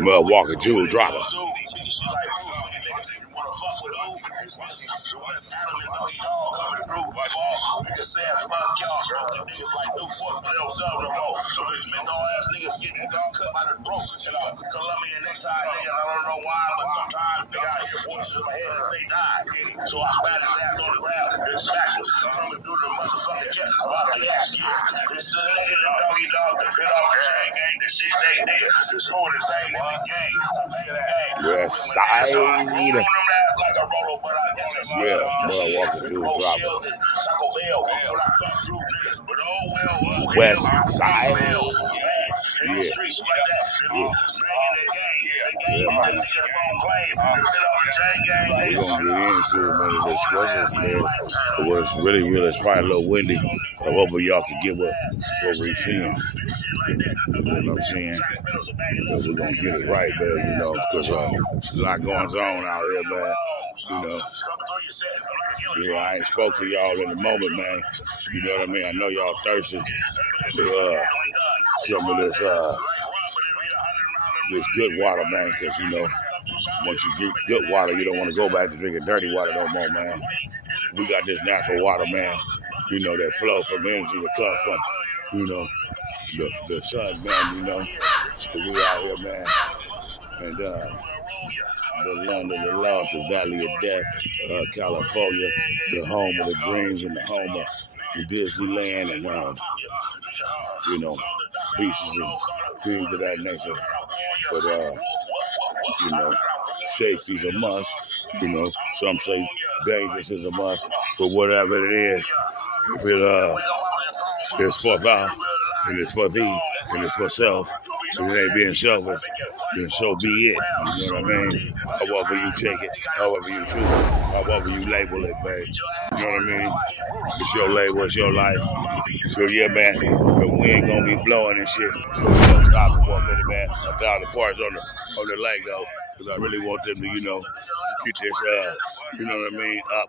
Motherfucker Jewel Dropper. So I spat his ass on the ground and smacked him. Coming through the motherfucking cat about the ass. It's the nigga, the doggy dog, the pit off the chain gang, the 6'8 nigga, the shortest thing in the game. West Side. Yeah, Motherfucker Jewel Dropper. West Side. Yeah. Yeah, man. We're gonna get into it, man. The explosives, man. It was really, it's probably a little windy. I hope y'all can get what we're seeing. You know what I'm saying? But we're gonna get it right, man, you know, because there's a lot going on out here, man. You know. Yeah, I ain't spoke to y'all in the moment, man. You know what I mean? I know y'all thirsty for some of this good water, man, because, you know, once you get good water, you don't want to go back to drinking dirty water no more, man. We got this natural water, man, you know, that flow from energy that comes from, you know, the sun, man, you know. So we out here, man, and the land of the lost, the valley of death, California, the home of the dreams and the home of the Disneyland and, you know, beaches and things of that nature. But, you know, safety's a must. You know, some say dangerous is a must. But whatever it is, if it's for thou, and it's for thee, and it's for self, and it ain't being selfish, then so be it. You know what I mean? However you take it, however you choose it, however you label it, babe. You know what I mean? It's your label, it's your life. So yeah, man, the wind gonna be blowing and shit. So we're gonna stop it for a minute, man. 1,000 parts on the Lego, because I really want them to, you know, get this, you know what I mean, up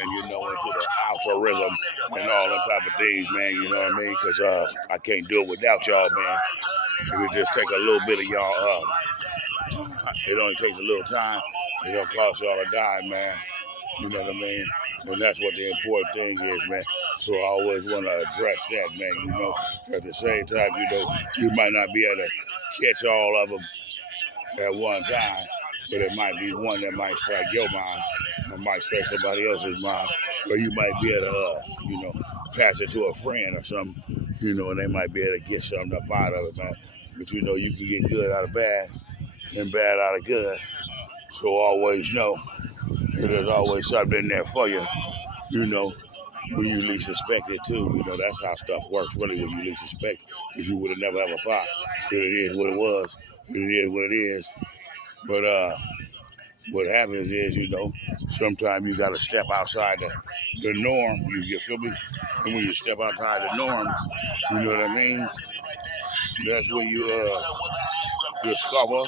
and, you know, into the altruism and all that type of things, man. You know what I mean? Because I can't do it without y'all, man. It'll just take a little bit of y'all. It only takes a little time. It don't cost y'all a dime, man. You know what I mean? And that's what the important thing is, man. So I always want to address that, man. You know, at the same time, you know, you might not be able to catch all of them at one time, but it might be one that might strike your mind, or might strike somebody else's mind, or you might be able to, you know, pass it to a friend or something, you know, and they might be able to get something up out of it, man. But you know, you can get good out of bad and bad out of good. So always know there's always something in there for you, you know, when you least expect it too. You know, that's how stuff works, really, when you least expect it, because you would have never ever thought that it is what it was, it is what it is. But what happens is, you know, sometimes you got to step outside the norm, you feel me? And when you step outside the norm, you know what I mean? That's when you discover.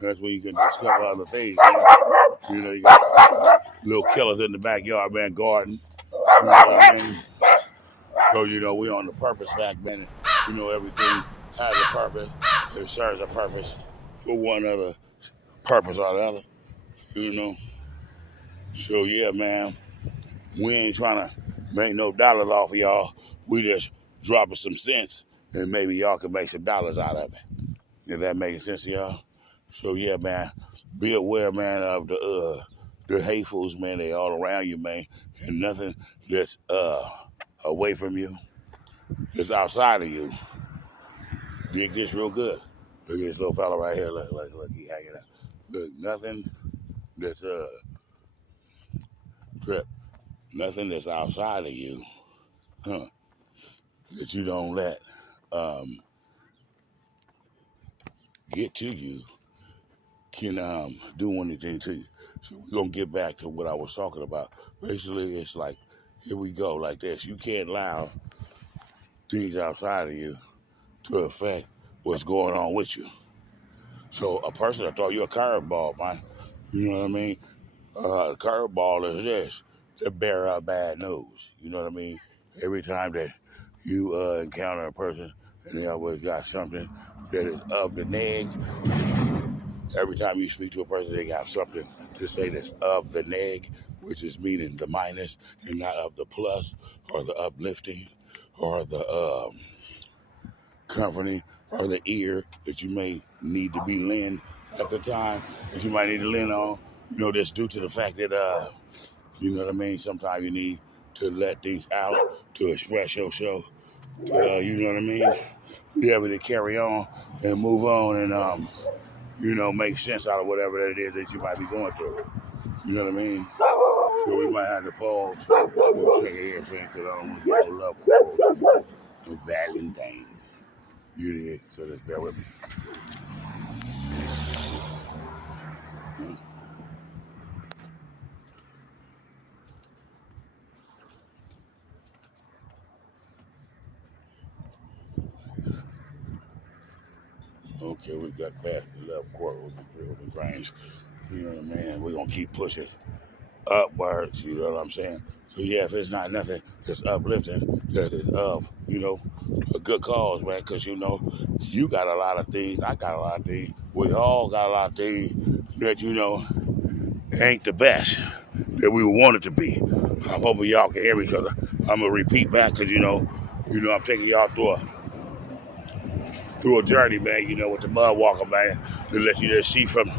That's when you can discover other things. You know, you got little killers in the backyard, man, garden. You know what I mean? So, you know, we on the purpose fact, man. You know, everything has a purpose. It serves a purpose for one other purpose or the other, you know. So, yeah, man, we ain't trying to make no dollars off of y'all. We just dropping some cents, and maybe y'all can make some dollars out of it. Is that making sense to y'all? So, yeah, man, be aware, man, of the hatefuls, man. They all around you, man. And nothing that's away from you, that's outside of you. Dig this real good. Look at this little fella right here. Look, he hanging out. Look, nothing that's trip. Nothing that's outside of you, that you don't let get to you, can do anything to you. So we're gonna get back to what I was talking about. Basically, it's like, here we go, like this. You can't allow things outside of you to affect what's going on with you. So a person will throw you a curveball, man. You know what I mean? A curveball is this. the bearer of bad news. You know what I mean? Every time that you encounter a person and they always got something that is of the neg, every time you speak to a person, they got something to say that's of the neg, which is meaning the minus and not of the plus or the uplifting or the comforting or the ear that you may need to be lend at the time that you might need to lend on. You know, that's due to the fact that you know what I mean? Sometimes you need to let things out to express yourself. You know what I mean? Be able to carry on and move on and you know, make sense out of whatever that it is that you might be going through. You know what I mean? So we might have to pause. We'll check it here, friend, because I don't want to get no love quote. No Valentine. You did, so just bear with me. Okay, we got past the love court with the drill and brains. You know what I mean? We're gonna keep pushing upwards, you know what I'm saying? So yeah, if it's not nothing that's uplifting, that is of, you know, a good cause, man, because you know, you got a lot of things, I got a lot of things, we all got a lot of things that, you know, ain't the best that we would want it to be. I'm hoping y'all can hear me because I'm gonna repeat back because I'm taking y'all through a journey, man, you know, with the mud walker, man, to let you just see from,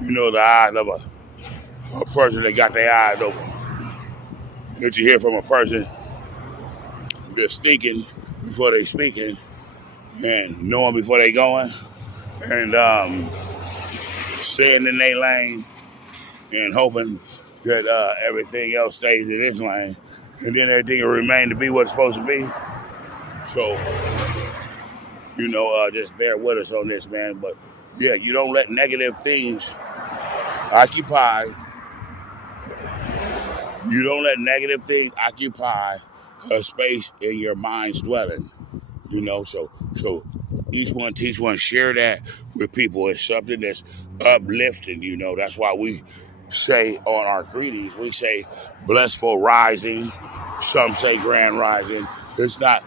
you know, the eyes of a person that got their eyes open. That you hear from a person that's thinking before they speaking and knowing before they going and staying in their lane and hoping that everything else stays in its lane and then everything will remain to be what it's supposed to be. So, you know, just bear with us on this, man. But yeah, you don't let negative things occupy. You don't let negative things occupy a space in your mind's dwelling. You know, so each one teach one, share that with people. It's something that's uplifting, you know. That's why we say on our greetings, we say blissful rising. Some say grand rising. It's not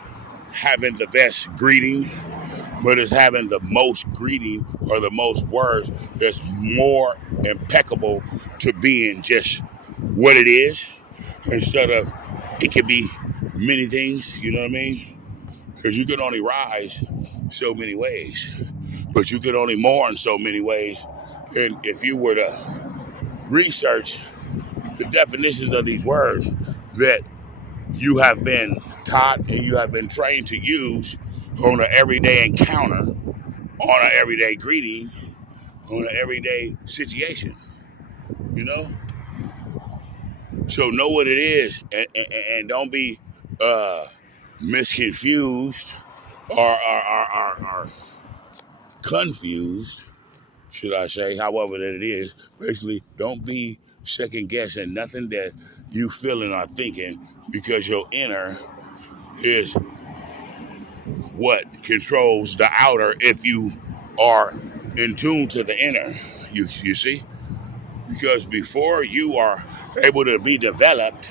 having the best greeting, but it's having the most greeting or the most words that's more impeccable to being just what it is instead of it could be many things, you know what I mean? Because you can only rise so many ways, but you can only mourn so many ways. And if you were to research the definitions of these words that you have been taught and you have been trained to use on an everyday encounter, on an everyday greeting, on an everyday situation, you know? So know what it is and don't be misconfused or confused, should I say, however that it is. Basically, don't be second guessing nothing that you feeling or thinking because your inner is what controls the outer if you are in tune to the inner. You see? Because before you are able to be developed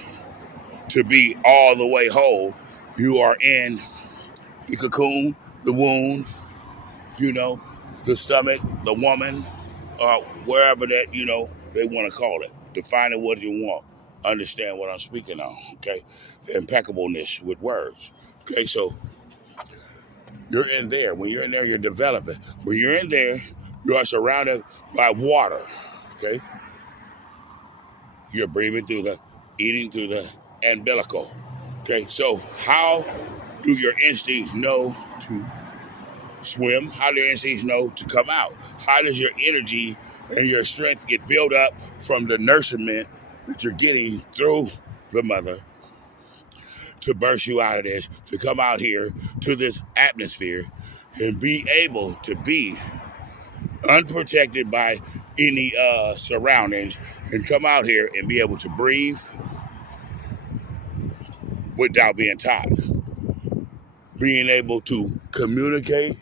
to be all the way whole, you are in the cocoon, the wound, you know, the stomach, the woman, wherever that, you know, they want to call it. Define it what you want. Understand what I'm speaking on, okay? Impeccableness with words. Okay, so you're in there. When you're in there, you're developing. When you're in there, you are surrounded by water, okay? You're breathing through eating through the umbilical, okay? So how do your instincts know to swim? How do your instincts know to come out? How does your energy and your strength get built up from the nourishment that you're getting through the mother to burst you out of this, to come out here to this atmosphere and be able to be unprotected by any surroundings and come out here and be able to breathe without being taught, being able to communicate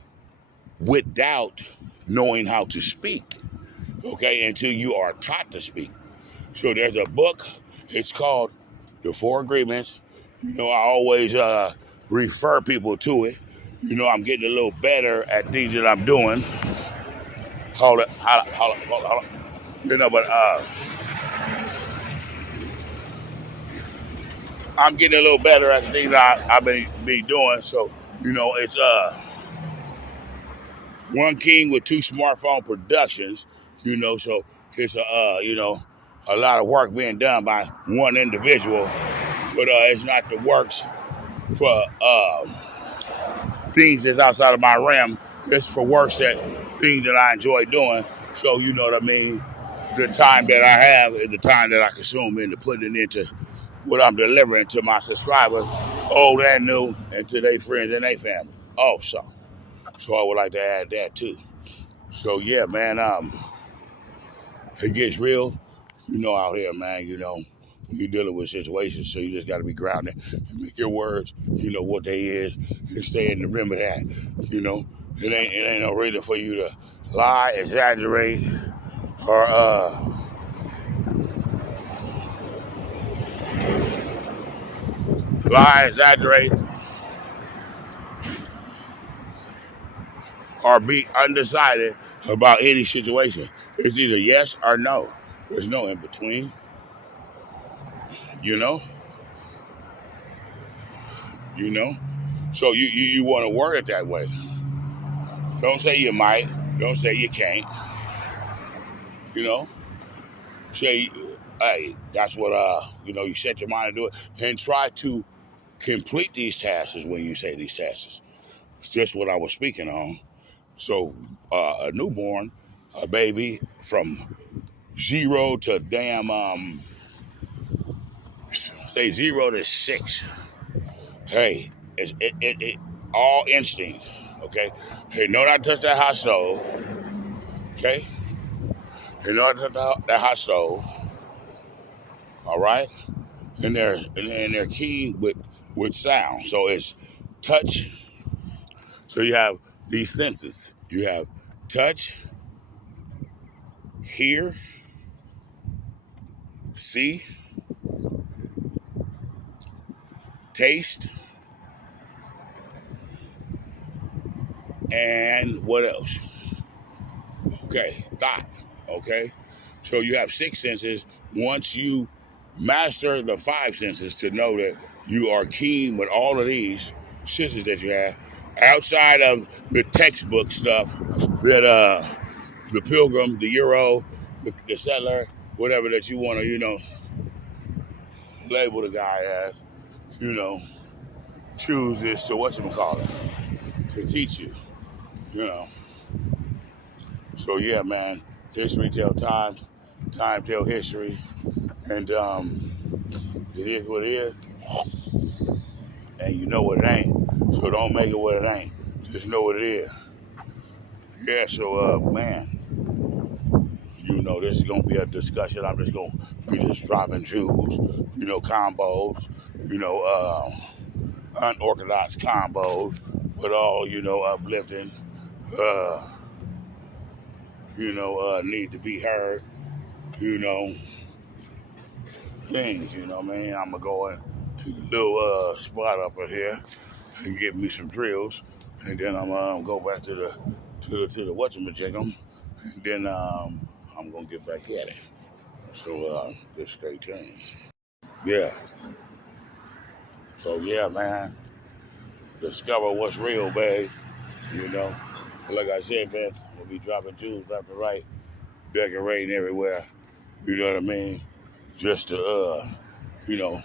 without knowing how to speak, okay, until you are taught to speak. So there's a book, it's called the 4 agreements. You know, I always refer people to it. You know, I'm getting a little better at things that I'm doing. Hold it. You know, but I'm getting a little better at the things I've been doing. So, you know, it's one king with 2 smartphone productions. You know, so it's you know, a lot of work being done by one individual, but it's not the works for things that's outside of my realm. It's for works that things that I enjoy doing. So you know what I mean. The time that I have is the time that I consume into putting it into what I'm delivering to my subscribers, old and new, and to their friends and their family. Also, so I would like to add that too. So yeah, man, it gets real, you know, out here, man. You know, when you're dealing with situations, so you just got to be grounded and make your words, you know, what they is, and stay in the rim of that. You know, it ain't no reason for you to lie, exaggerate, or lie, exaggerate, or be undecided about any situation. It's either yes or no. There's no in between. You know. You know. So you want to word it that way. Don't say you might. Don't say you can't. You know. Say, hey, that's what you know. You set your mind to do it, and try to complete these tasks when you say these tasks. It's just what I was speaking on. So a newborn, a baby from 0 to damn say 0 to 6. Hey, it all instincts. Okay. Hey, know not to touch that hot stove. Okay. Hey, know not to touch that hot stove. All right. And they're keen with sound. So it's touch. So you have these senses. You have touch, hear, see, taste, and what else? Okay, thought. Okay, so you have 6 senses. Once you master the 5 senses, to know that you are keen with all of these senses that you have, outside of the textbook stuff that the Pilgrim, the Euro, the Settler, whatever that you want to, you know, label the guy as, you know, choose this to whatchamacallit, to teach you, you know. So yeah, man, history tell time, time tell history, and it is what it is, and you know what it ain't. So don't make it what it ain't. Just know what it is. Yeah. So man, you know, this is gonna be a discussion. I'm just gonna be just dropping jewels, you know, combos, you know, unorthodox combos, but all, you know, uplifting, you know, need to be heard, you know, things, you know, man. I'm gonna go into the little spot up in here and get me some drills, and then I'm gonna go back to the whatchamajigam, and then I'm gonna get back at it. So just stay tuned. Yeah. So yeah, man. Discover what's real, babe. You know. Like I said, man, we'll be dropping jewels left and right, decorating everywhere. You know what I mean? Just to you know,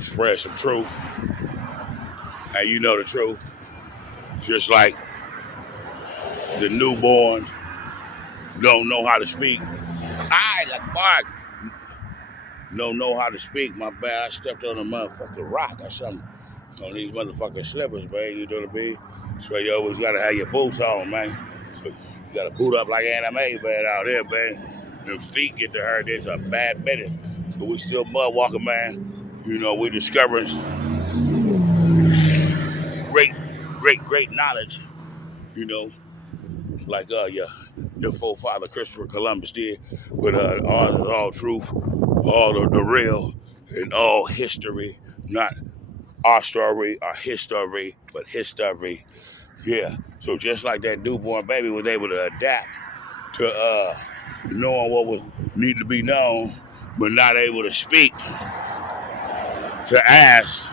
spread some truth. And you know the truth. Just like the newborns don't know how to speak. I like Mark. Don't know how to speak. My bad. I stepped on a motherfucking rock or something. On these motherfucking slippers, man. You know what I mean? So you always gotta have your boots on, man. So you gotta boot up like anime, man, out here, man. Them feet get to hurt. There's a bad minute. But we still mud walking, man. You know, we discovering great knowledge. You know, like your forefather Christopher Columbus did. But all truth, all the real, in all history, not our story, our history, but history. Yeah. So just like that newborn baby was able to adapt to knowing what was needed to be known, but not able to speak, to ask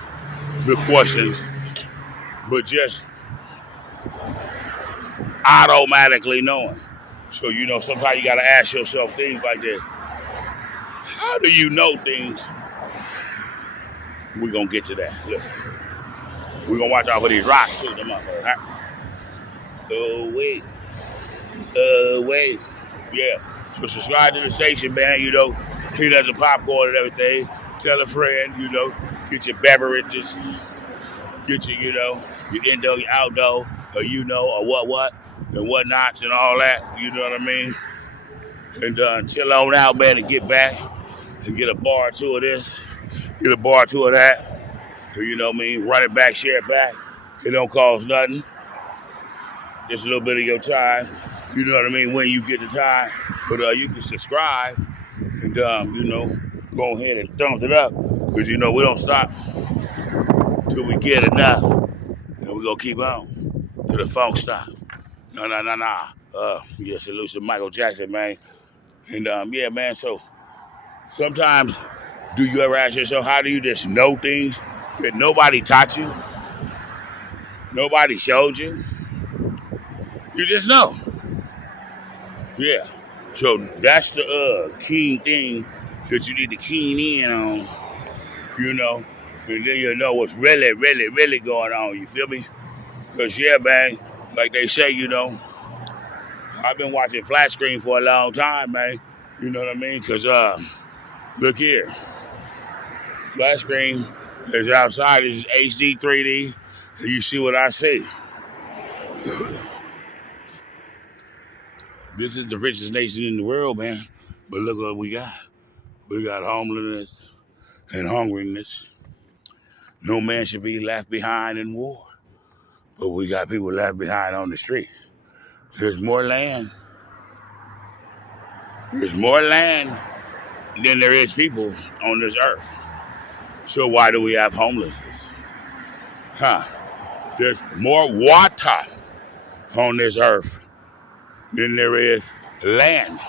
the questions, but just automatically knowing. So sometimes you gotta ask yourself things like this. How do you know things? We're gonna get to that. Look, we're gonna watch out for these rocks too, them motherfuckers. Right? Oh wait. Wait. Yeah. So subscribe to the station, man. He does the popcorn and everything. Tell a friend, get your beverages, get your indoor, your outdoor, or or what, and whatnots and all that. You know what I mean? And chill on out, man, and get back and get a bar or two of this, get a bar or two of that. You know what I mean? Run it back, share it back. It don't cost nothing. Just a little bit of your time. You know what I mean? When you get the time. But you can subscribe and, go ahead and thumbs it up. Because, we don't stop till we get enough. And we're going to keep on till the phone stop. No. Yeah, salute to Michael Jackson, man. And, yeah, man, so sometimes do you ever ask yourself, how do you just know things that nobody taught you? Nobody showed you? You just know. Yeah. So that's the key thing that you need to keen in on, and then you'll know what's really, really, really going on. You feel me? Because, yeah, man, like they say, I've been watching flat screen for a long time, man. You know what I mean? Because, look here. Flat screen is outside. It's HD, 3D, and you see what I see. This is the richest nation in the world, man. But look what we got. We got homelessness and hungriness. No man should be left behind in war. But we got people left behind on the street. There's more land. There's more land than there is people on this earth. So why do we have homelessness? There's more water on this earth than there is land.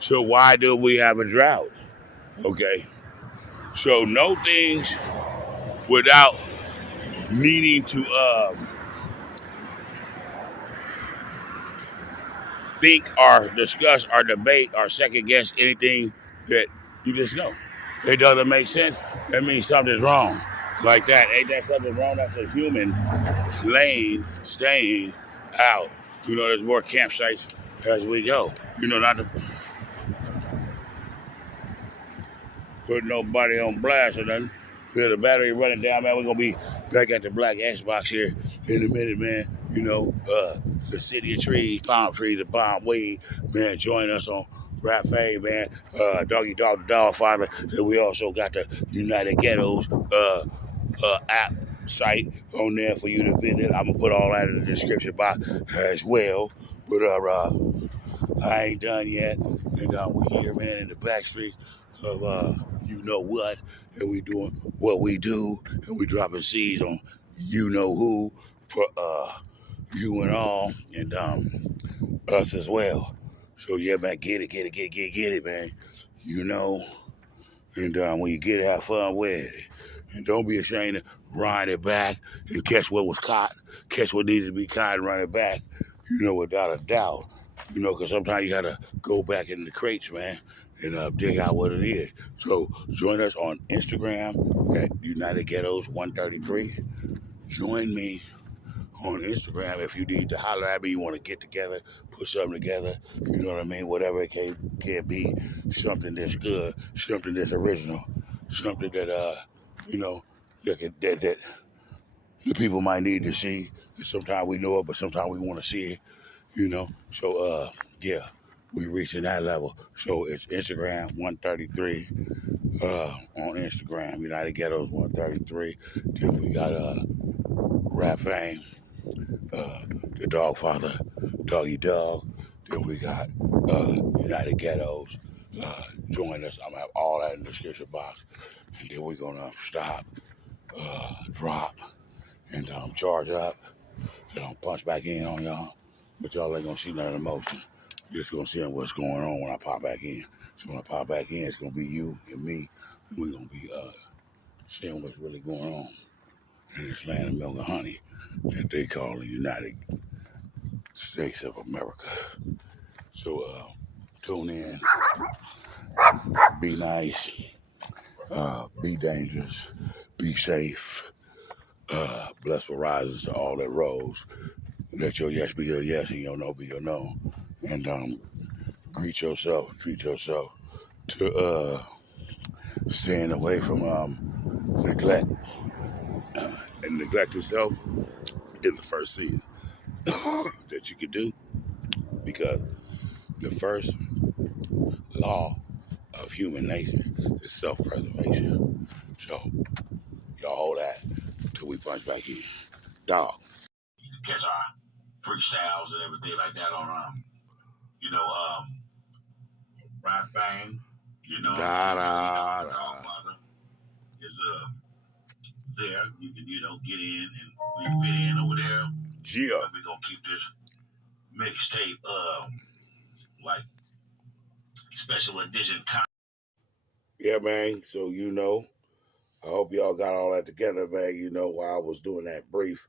So why do we have a drought? Okay. So know things without needing to think or discuss or debate or second guess anything that you just know. It doesn't make sense. That means something's wrong. Like that. Ain't that something wrong? That's a human staying out. There's more campsites as we go. Not to put nobody on blast or nothing. The battery running down, man. We're going to be back at the Black Xbox here in a minute, man. The City of Trees, Palm Trees, the Palm Weed, man. Join us on Rap Fame, man. Doggy Dog, the Dog Father. And we also got the United Ghettos app site on there for you to visit. I'm going to put all that in the description box as well. But I ain't done yet. And we here, man, in the back streets of what, and we doing what we do, and we dropping seeds on who for you and all, and us as well. So yeah, man, get it, man. And when you get it, have fun with it, and don't be ashamed to ride it back and catch what was caught, catch what needed to be caught, and run it back. Without a doubt. Because sometimes you gotta go back in the crates, man, and dig out what it is. So join us on Instagram at United Ghettos 133. Join me on Instagram if you need to holler at me. You want to get together, put something together. You know what I mean? Whatever it can be, something that's good, something that's original, something that that the people might need to see. Sometimes we know it, but sometimes we want to see it. So yeah. We reaching that level. So it's Instagram 133 on Instagram, United Ghettos 133. Then we got Rap Fame, the Dog Father, Doggy Dog. Then we got United Ghettos. Join us. I'm gonna have all that in the description box. and then we're gonna stop, drop, and charge up, and punch back in on y'all. But y'all ain't gonna see none of the motion. You're just gonna see what's going on when I pop back in. So when I pop back in, it's gonna be you and me, and we're gonna be seeing what's really going on in this land of milk and honey that they call the United States of America. So tune in, be nice, be dangerous, be safe. Bless horizons to all that rose. Let your yes be your yes and your no be your no. And greet yourself, treat yourself to staying away from neglect. And neglect yourself is the first sin that you can do, because the first law of human nature is self-preservation. So y'all hold that until we punch back in. Dog. Catch our freestyles and everything like that on Rap Fame. Da da da. Is there. You can, get in and we fit in over there. Yeah. We're gonna keep this mixtape like special edition. Yeah, man. So I hope y'all got all that together, man. While I was doing that brief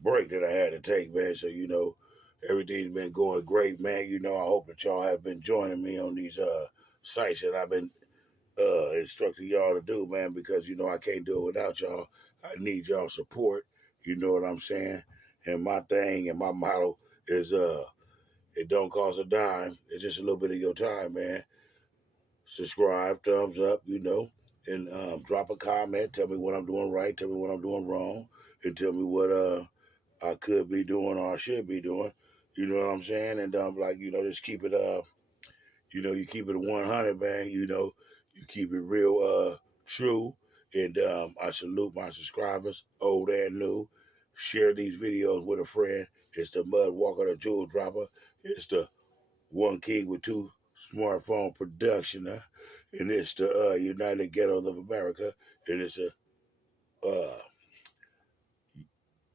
break that I had to take, man. So everything's been going great, man. I hope that y'all have been joining me on these sites that I've been instructing y'all to do, man, because I can't do it without y'all. I need y'all support. You know what I'm saying? And my thing and my motto is it don't cost a dime. It's just a little bit of your time, man. Subscribe, thumbs up, and drop a comment. Tell me what I'm doing right. Tell me what I'm doing wrong, and tell me what I could be doing or I should be doing. You know what I'm saying? And just keep it you keep it 100, man. You keep it real true. And I salute my subscribers, old and new. Share these videos with a friend. It's the Mud Walker, the Jewel Dropper. It's the One King with Two Smartphone Production. And it's the United Ghettos of America. And it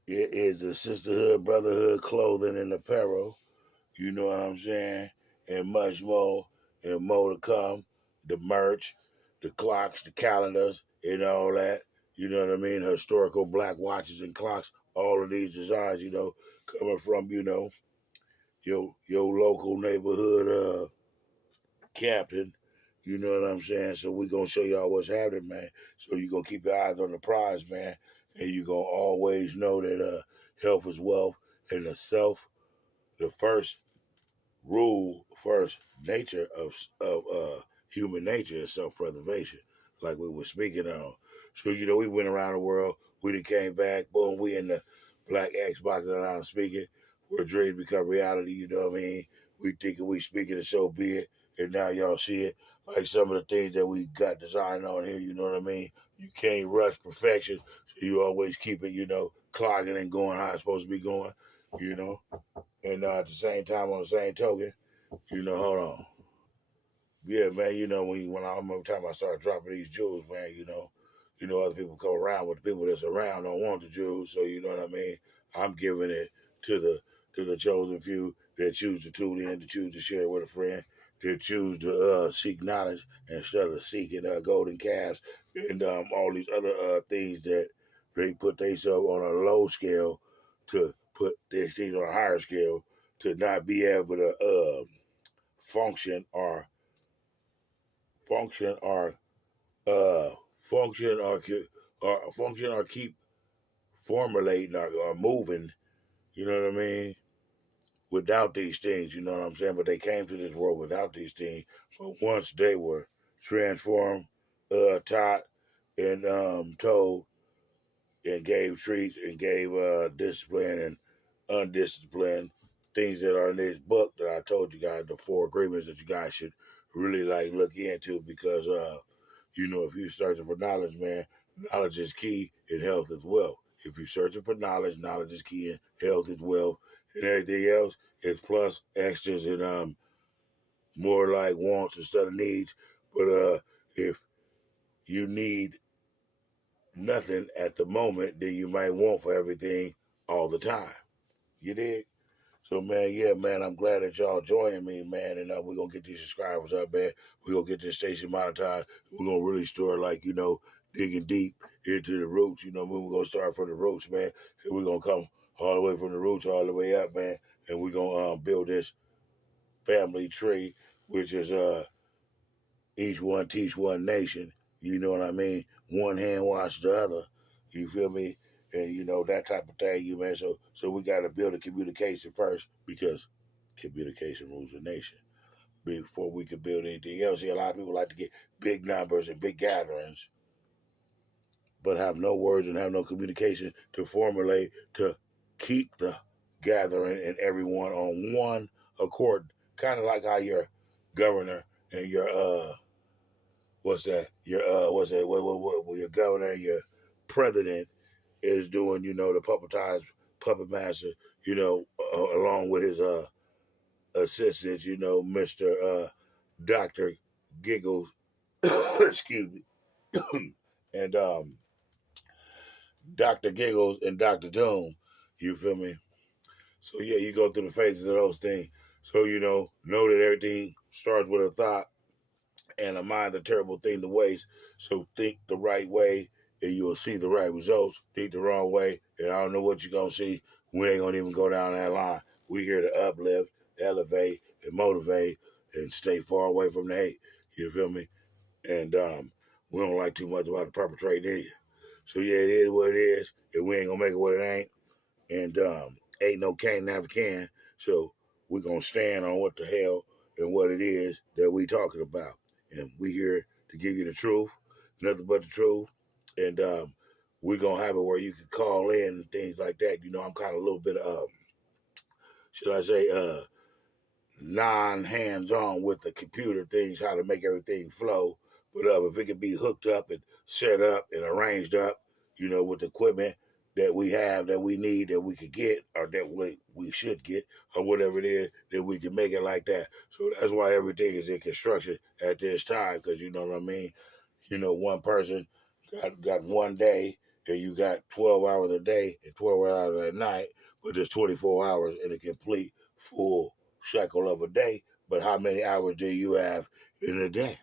is a sisterhood, brotherhood, clothing, and apparel. You know what I'm saying? And much more, and more to come. The merch, the clocks, the calendars, and all that. You know what I mean? Historical black watches and clocks. All of these designs, coming from, your local neighborhood captain. You know what I'm saying? So we gonna show y'all what's happening, man. So you gonna keep your eyes on the prize, man. And you gonna always know that health is wealth, and the first nature of human nature is self-preservation, like we were speaking on. So we went around the world, we done came back, boom, we in the black Xbox that I'm speaking, where dreams become reality. You know what I mean? We thinking we speaking it, so be it, and now y'all see it. Like some of the things that we got designed on here, you know what I mean? You can't rush perfection, so you always keep it, clogging and going how it's supposed to be going, you know. And at the same time, on the same token, hold on. Yeah, man, when I remember time I started dropping these jewels, man, other people come around, but the people that's around don't want the jewels, so you know what I mean? I'm giving it to the chosen few that choose to tune in, to choose to share with a friend, that choose to seek knowledge instead of seeking golden calves and all these other things that they put themselves on a low scale to put these things on a higher scale to not be able to function or function or function or keep formulating or moving, you know what I mean, without these things, you know what I'm saying? But they came to this world without these things. But once they were transformed, taught, and told, and gave treats and gave discipline and undisciplined things that are in this book that I told you guys, the 4 agreements that you guys should really look into, because if you're searching for knowledge, man, knowledge is key and health is wealth. If you're searching for knowledge, knowledge is key and health is wealth, and everything else is plus extras and more like wants instead of needs. But if you need nothing at the moment, then you might want for everything all the time. You dig? So, man, yeah, man, I'm glad that y'all joining me, man, and we're going to get these subscribers up, man. We're going to get this station monetized. We're going to really start, like, digging deep into the roots. We're going to start from the roots, man, and we're going to come all the way from the roots all the way up, man, and we're going to build this family tree, which is each one teach one nation. You know what I mean? One hand wash the other. You feel me? And that type of thing, man. So we got to build a communication first because communication rules a nation. Before we can build anything else, see, a lot of people like to get big numbers and big gatherings, but have no words and have no communication to formulate to keep the gathering and everyone on one accord. Kind of like how your governor and your what's that? What your governor and your president is doing, the puppetized puppet master, along with his assistants, Mr. Dr. Giggles, excuse me, and Dr. Giggles and Dr. Doom, you feel me? So yeah, you go through the phases of those things. So, know that everything starts with a thought and a mind, a terrible thing to waste. So think the right way and you'll see the right results. Think the wrong way, and I don't know what you're going to see. We ain't going to even go down that line. We here to uplift, elevate, and motivate, and stay far away from the hate. You feel me? And we don't like too much about the perpetrating either. So yeah, it is what it is, and we ain't going to make it what it ain't. And ain't no can never can. So we're going to stand on what the hell and what it is that we talking about. And we here to give you the truth, nothing but the truth. And we're going to have it where you can call in and things like that. I'm kind of a little bit of, should I say, non-hands-on with the computer things, how to make everything flow. But if it can be hooked up and set up and arranged up, with the equipment that we have, that we need, that we could get, or that we should get, or whatever it is, then we can make it like that. So that's why everything is in construction at this time, because you know what I mean? One person got one day, and you got 12 hours a day and 12 hours at night, but there's 24 hours in a complete full cycle of a day. But how many hours do you have in a day?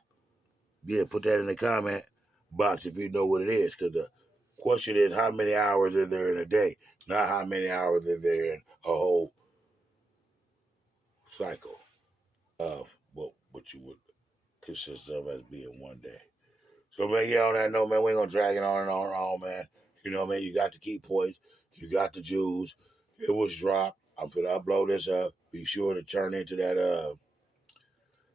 Yeah, put that in the comment box if you know what it is, because the question is how many hours are there in a day, not how many hours are there in a whole cycle of what you would consist of as being one day. So, man, yeah, on that note, man, we ain't gonna drag it on and on, man. Man, you got the key points, you got the jewels. It was dropped. I'm finna upload this up. Be sure to turn into that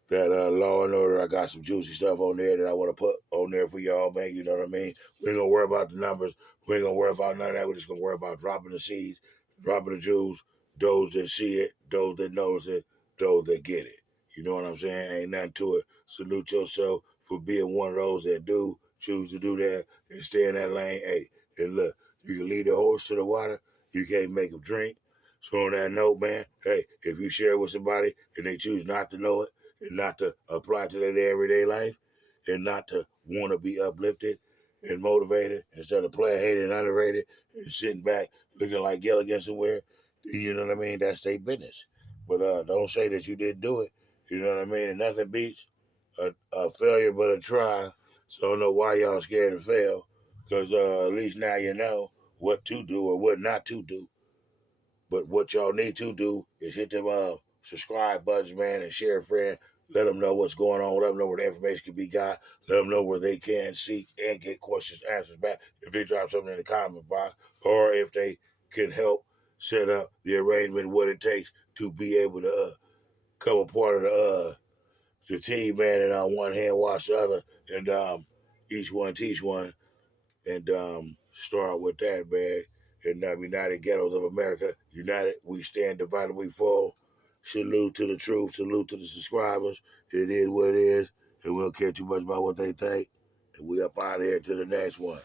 Law and Order. I got some juicy stuff on there that I want to put on there for y'all, man. You know what I mean? We ain't gonna worry about the numbers. We ain't gonna worry about none of that. We're just gonna worry about dropping the seeds, dropping the jewels, those that see it, those that notice it, those that get it. You know what I'm saying? Ain't nothing to it. Salute yourself for being one of those that do choose to do that and stay in that lane. Hey, and look, you can lead the horse to the water. You can't make him drink. So on that note, man, hey, if you share it with somebody and they choose not to know it, and not to apply to their everyday life, and not to want to be uplifted and motivated instead of playing hated and underrated and sitting back looking like Gilligan somewhere, you know what I mean? That's their business. But don't say that you didn't do it. You know what I mean? And nothing beats a failure but a try. So I don't know why y'all scared to fail, because at least now you know what to do or what not to do. But what y'all need to do is hit them subscribe buttons, man, and share a friend. Let them know what's going on. Let them know where the information can be got. Let them know where they can seek and get questions, answers back if they drop something in the comment box, or if they can help set up the arrangement, what it takes to be able to come a part of the team, man, and on one hand wash the other, and each one teach one, and start with that, man. And United Ghettos of America, united, we stand, divided, we fall. Salute to the truth, salute to the subscribers. It is what it is, and we don't care too much about what they think. And we up out of here to the next one.